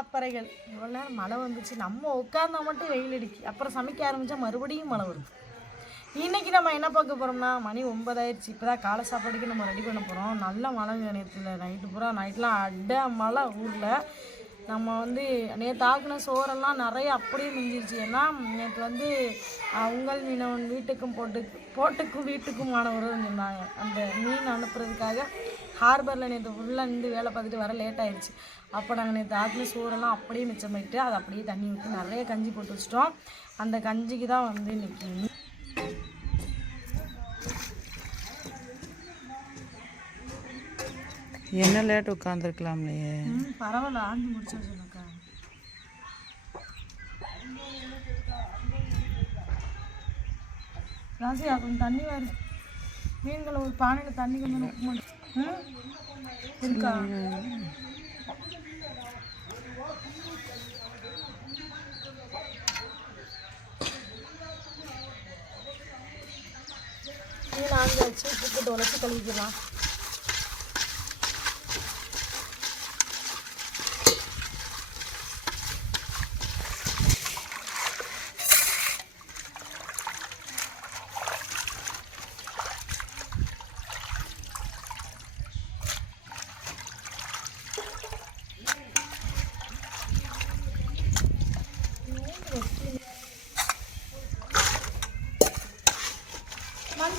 அலப்பறைகள் இவ்வளோ நேரம் மழை வந்துச்சு. நம்ம உட்காந்தா மட்டும் வெயில் அடிக்கு. அப்புறம் சமைக்க ஆரம்பித்தா மறுபடியும் மழை வரும். இன்னைக்கு நம்ம என்ன பார்க்க போகிறோம்னா மணி ஒன்பதாயிடுச்சு இப்போ தான் காலை சாப்பாடுக்கு நம்ம ரெடி பண்ண போகிறோம் நல்ல மழை நேரத்தில். நைட்டு பூரா நைட்லாம் அட மழை ஊரில். நம்ம வந்து நேற்று ஆக்கின சோறெல்லாம் நிறைய அப்படியே மிஞ்சிருச்சு. ஏன்னா நேற்று வந்து உங்கள் மீனவன் வீட்டுக்கும் போட்டு போட்டுக்கும் வீட்டுக்குமானவரும் சொன்னாங்க. அந்த மீன் அனுப்புறதுக்காக ஹார்பரில் நேற்று ஃபுல்லாக நின்று வேலை பார்த்துட்டு வர லேட் ஆயிடுச்சு. அப்போ நாங்கள் நேற்று ஆக்குன சோறெல்லாம் அப்படியே மிச்சமாயிட்டு அதை அப்படியே தண்ணி ஊற்றி நிறைய கஞ்சி போட்டு வச்சிட்டோம். அந்த கஞ்சிக்கு தான் வந்து இன்னைக்கு என்ன லேட் உட்காந்துருக்கலாம்லையே பரவாயில்ல ஆஞ்சு முடிச்சு வச்சுருக்கா ராசியா கொஞ்சம் தண்ணி வருது மீன்களை ஒரு பானையில் தண்ணி கொஞ்சம் உப்பு மட்டும் இருக்கா? மீன் வச்சு உப்பு போட்டு கழுவிக்கலாம்.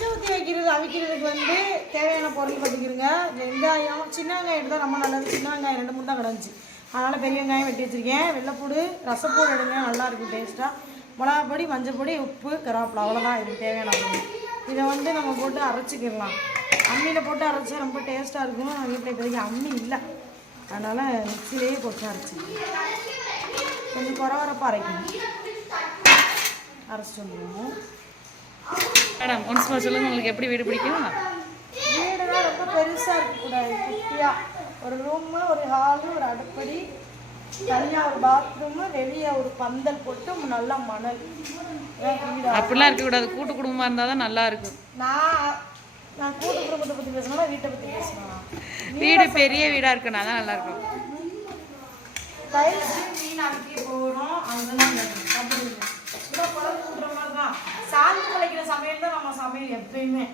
மஞ்சள் ஊற்றி வைக்கிறது அவிக்கிறதுக்கு வந்து தேவையான பொருள் பார்த்துக்கிருங்க வெங்காயம் சின்ன வெங்காயம் எடுத்தால் ரொம்ப நல்லது. சின்ன வெங்காயம் ரெண்டு மூணு தான் கிடந்துச்சு அதனால் பெரிய வெங்காயம் வெட்டி வச்சுருக்கேன். வெள்ளைப்பூடு ரசப்பூடு எடுங்க. நல்லாயிருக்கும் டேஸ்ட்டாக மிளகா பொடி மஞ்சள் பொடி உப்பு கருவேப்பிலை. அவ்வளோதான் இதுக்கு தேவையான பொருள் இதை வந்து நம்ம போட்டு அரைச்சிக்கிடலாம். அம்மியில் போட்டு அரைச்சா ரொம்ப டேஸ்ட்டாக இருக்கும். வீட்டில் இப்போதைக்கு அம்மி இல்லை. அதனால் மிக்சிலேயே போட்டு அரைச்சி. கொஞ்சம் குறவரப்பாக அரைக்கணும். அரைச்சிட்டு வந்துடுவோம் மேடம் ஒன்ஸ் more சொல்லுங்க உங்களுக்கு எப்படி வீடு பிடிக்கும்? வீடுலாம் ரொம்ப பெருசாக இருக்கக்கூடாது குட்டியாக ஒரு ரூமு ஒரு ஹாலு ஒரு அடுப்படி தனியாக ஒரு பாத்ரூமு வெளியே ஒரு பந்தல் போட்டு நல்லா மணல். அப்படிலாம் இருக்கக்கூடாது. கூட்டு குடும்பமாக இருந்தால் தான் நல்லா இருக்கும். நான் நான் கூட்டு குடும்பத்தை பற்றி பேசணுமா வீட்டை பற்றி பேசணுமா? வீடு பெரிய வீடாக இருக்குன்னா தான் நல்லா இருக்கும். டைல்ஸ் மீன் அமுக்கி போகிறோம் அப்படி இல்லை சும்மா குழம்பு விட்ற மாதிரி தான் சாந்து கலைக்கிற சமையல் தான் நம்ம சமையல் எப்பயுமே.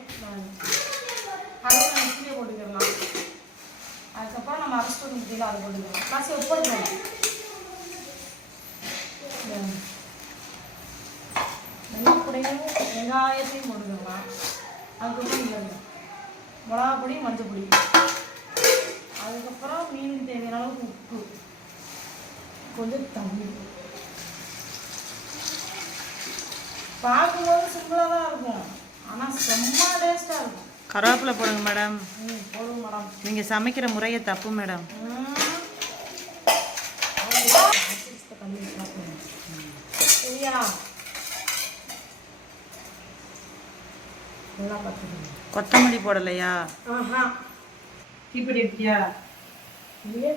அதை நம்ம கீழே போட்டுக்கிடலாம் அதுக்கப்புறம் நம்ம அரைச்சிட்டு வந்து கீழே அதை போட்டுக்கலாம் காசு நல்லா புடையும் வெங்காயத்தையும் போட்டுக்கலாம் அதுக்கப்புறம் இல்லை மிளகா பொடி மஞ்சள் பொடி. அதுக்கப்புறம் மீனுக்கு தேவையான அளவுக்கு உப்பு. கொஞ்சம் தண்ணி. பார்க்கும்போது சிம்பிளாக தான் இருக்கும். ஆனால் செம்ம டேஸ்ட்டாக இருக்கும். கருவேப்பிலை போடுங்க மேடம் ம் போடுங்க மேடம் நீங்கள் சமைக்கிற முறையை தப்பு மேடம் சரியா? கொத்தமல்லி போடலையா? ஆஹா.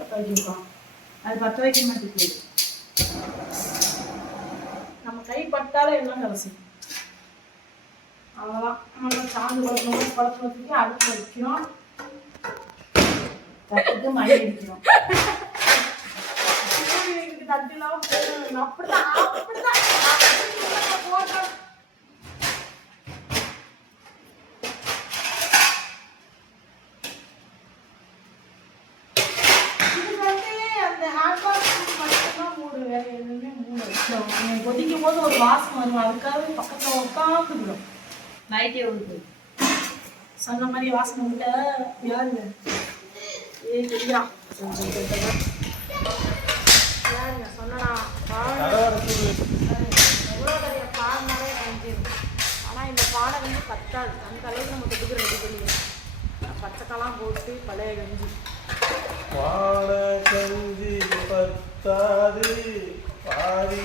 பற்ற வச்சிருக்கோம். அது பற்ற வைக்க மாட்டேங்குது. கை பட்டாலே எல்லாம் கலசி அவ்வளோதான் நம்ம சாந்து குழம்பு குழம்பு வச்சுட்டு அடுப்பு வைக்கிறோம். தட்டுக்கு மணி அடிக்கிறோம். தட்டு இல்லாம அப்படிதான் அப்படிதான் அப்படிதான் போட்டோம் இது வந்து அந்த ஹேண்ட் வாஷ் மட்டும்தான் மூடு வேற எதுவுமே மூடு நீங்க கொதிக்கும் போது ஒரு வாசம் வரும். அதுக்காக பக்கத்துல உட்காந்துடும் நைட்டே விடுது சொன்ன மாதிரி வாசனை விட்ட யாருங்க ஏ தெரியா? யாருங்க? சொன்னா எவ்வளோ பெரிய பானைனாலே கஞ்சிடும் ஆனால் இந்த பானை வந்து பத்தாது. அந்த அளவுக்கு நம்ம தொட்டுக்கு ரெடி பண்ணிடுவோம் பச்சைக்கெல்லாம் போட்டு பழைய கஞ்சி. வாழ கஞ்சி பத்தாது. பாடி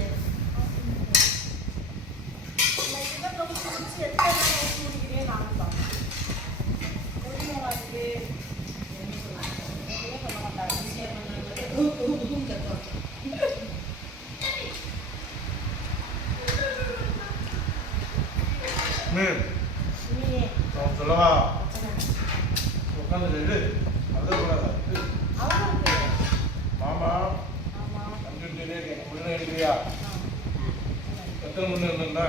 மீன் சொல்லவா உட்காந்து அது கூடாது. மாமா கம்ப்யூட்டர் முன்னே இருக்கிறியா எத்தனை முன்னே இருந்தா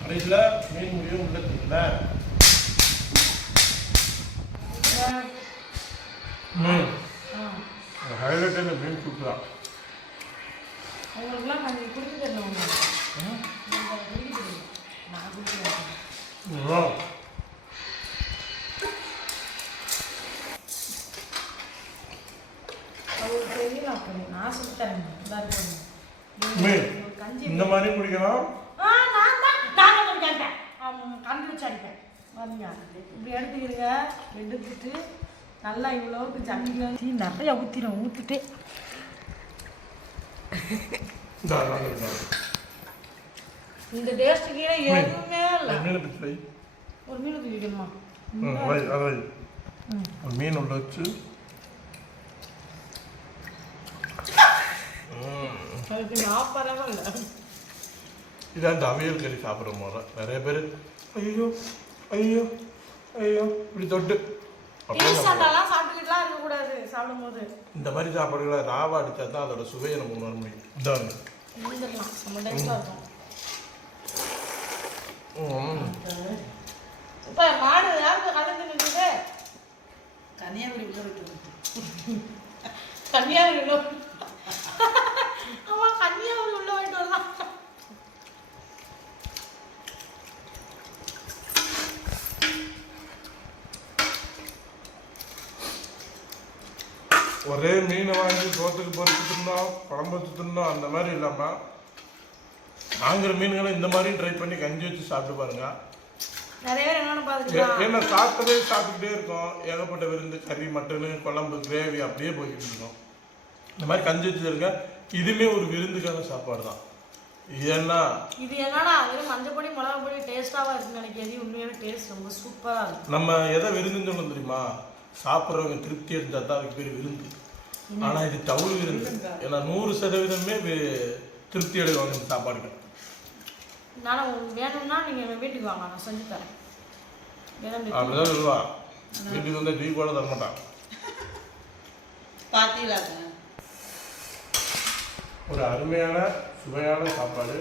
கடைசியில் மீன் முடியும் உள்ள தின்னேன் மீன் ஹைலைட் மீன் உங்களுக்குலாம் குடிக்க இந்த மாதிரி குடிக்கலாம். கண்டு வச்சு அடிப்பேன். பாருங்க இப்படி எடுத்துக்கிறீங்க எடுத்துட்டு நல்லா இவ்வளோக்கு ஜங்கில் டீ நிறைய ஊற்றிடும் ஊற்றிட்டு இந்த. இந்த டேஸ்ட்டுக்கு எதுவுமே இல்லை. மீன் வை. ஒரு மீன் தூக்கிக்கணுமா ம், வை அதை வை. ஒரு மீன் உள்ள வச்சு. இதான் இந்த அவியல் கறி சாப்பிட்ற முறை. நிறைய பேர் ஐயோ ஐயோ ஐயோ இப்படி தொட்டு. இந்த மாதிரி சாப்பாடுகளை ராவா அடித்தா தான் அதோட சுவையை நம்ம உணர முடியும். இதான் இருந்துடலாம் நம்ம டேஸ்ட்டாக இருக்கும் ம். இப்போ மாடு யாருக்கு கலந்து நின்றுது? கன்னியாகுமரி உள்ள விட்டு கன்னியாகுமரி உள்ள ஆமா கன்னியாகுமரி உள்ள போயிட்டு வரலாம். ஒரே மீனை வாங்கி சோத்துக்கு பொறிச்சு தின்னோம் குழம்பு வச்சு தின்னோம் அந்த மாதிரி இல்லாமல் வாங்குற மீன்களை இந்த மாதிரி ட்ரை பண்ணி கஞ்சி வச்சு சாப்பிட்டு பாருங்க. என்னென்னு ஏன்னா சாப்பிட்டதே சாப்பிட்டுக்கிட்டே இருக்கோம். ஏகப்பட்ட விருந்து கறி மட்டனு குழம்பு கிரேவி அப்படியே போய்கிட்டு இருக்கோம். இந்த மாதிரி கஞ்சி வச்சுருங்க இதுவுமே ஒரு விருந்துக்கான சாப்பாடு தான். ஏன்னா இது என்னடா வெறும் மஞ்சள் பொடி மிளகா பொடி டேஸ்ட்டாக இருக்குன்னு நினைக்கிறது உண்மையான டேஸ்ட் ரொம்ப சூப்பராக இருக்கும். நம்ம எதை விருந்துன்னு சொல்லணும் தெரியுமா? சாப்பிட்றவங்க திருப்தி இருந்தால் தான் அதுக்கு பேர் விருந்து. ஆனால் இது தவுள் விருந்து. ஏன்னா நூறு சதவீதமே திருப்தி அடைவாங்க இந்த சாப்பாடுக்கு நானும் வேணும்னா நீங்கள் வீட்டுக்கு வாங்க நான் செஞ்சு தரேன். அப்படிதான் சொல்லுவா. வீட்டுக்கு வந்து டீ கூட தர மாட்டான் பாத்தீங்களாங்க? ஒரு அருமையான சுவையான சாப்பாடு.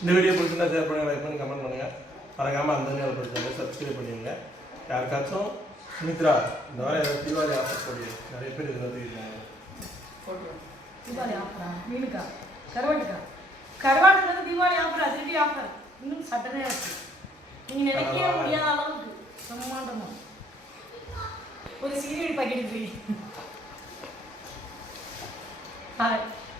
இந்த வீடியோ பிடிச்சிருந்தா ஷேர் பண்ணுங்க லைக் பண்ணி கமெண்ட் பண்ணுங்க. மறக்காம அந்த நேரம் பிடிச்சாங்க சப்ஸ்கிரைப் பண்ணிடுங்க. யாருக்காச்சும் சுமித்ரா இந்த வாரம் ஏதாவது தீபாவளி ஆஃபர் போடி நிறைய பேர் இதில் போட்டுருவோம். தீபாவளி ஆஃபரா மீனுக்கா? கருவாட்டுக்கா? கருவாட்டுக்கு தீபாவளி ஆஃபர் அதிரடி ஆஃபர் இன்னும் சட்டனே இருக்கு நீங்கள் நினைக்கவே முடியாத அளவுக்கு பிரம்மாண்டமா ஒரு சீரியல் பாக்கெட் ஃப்ரீ ஹாய்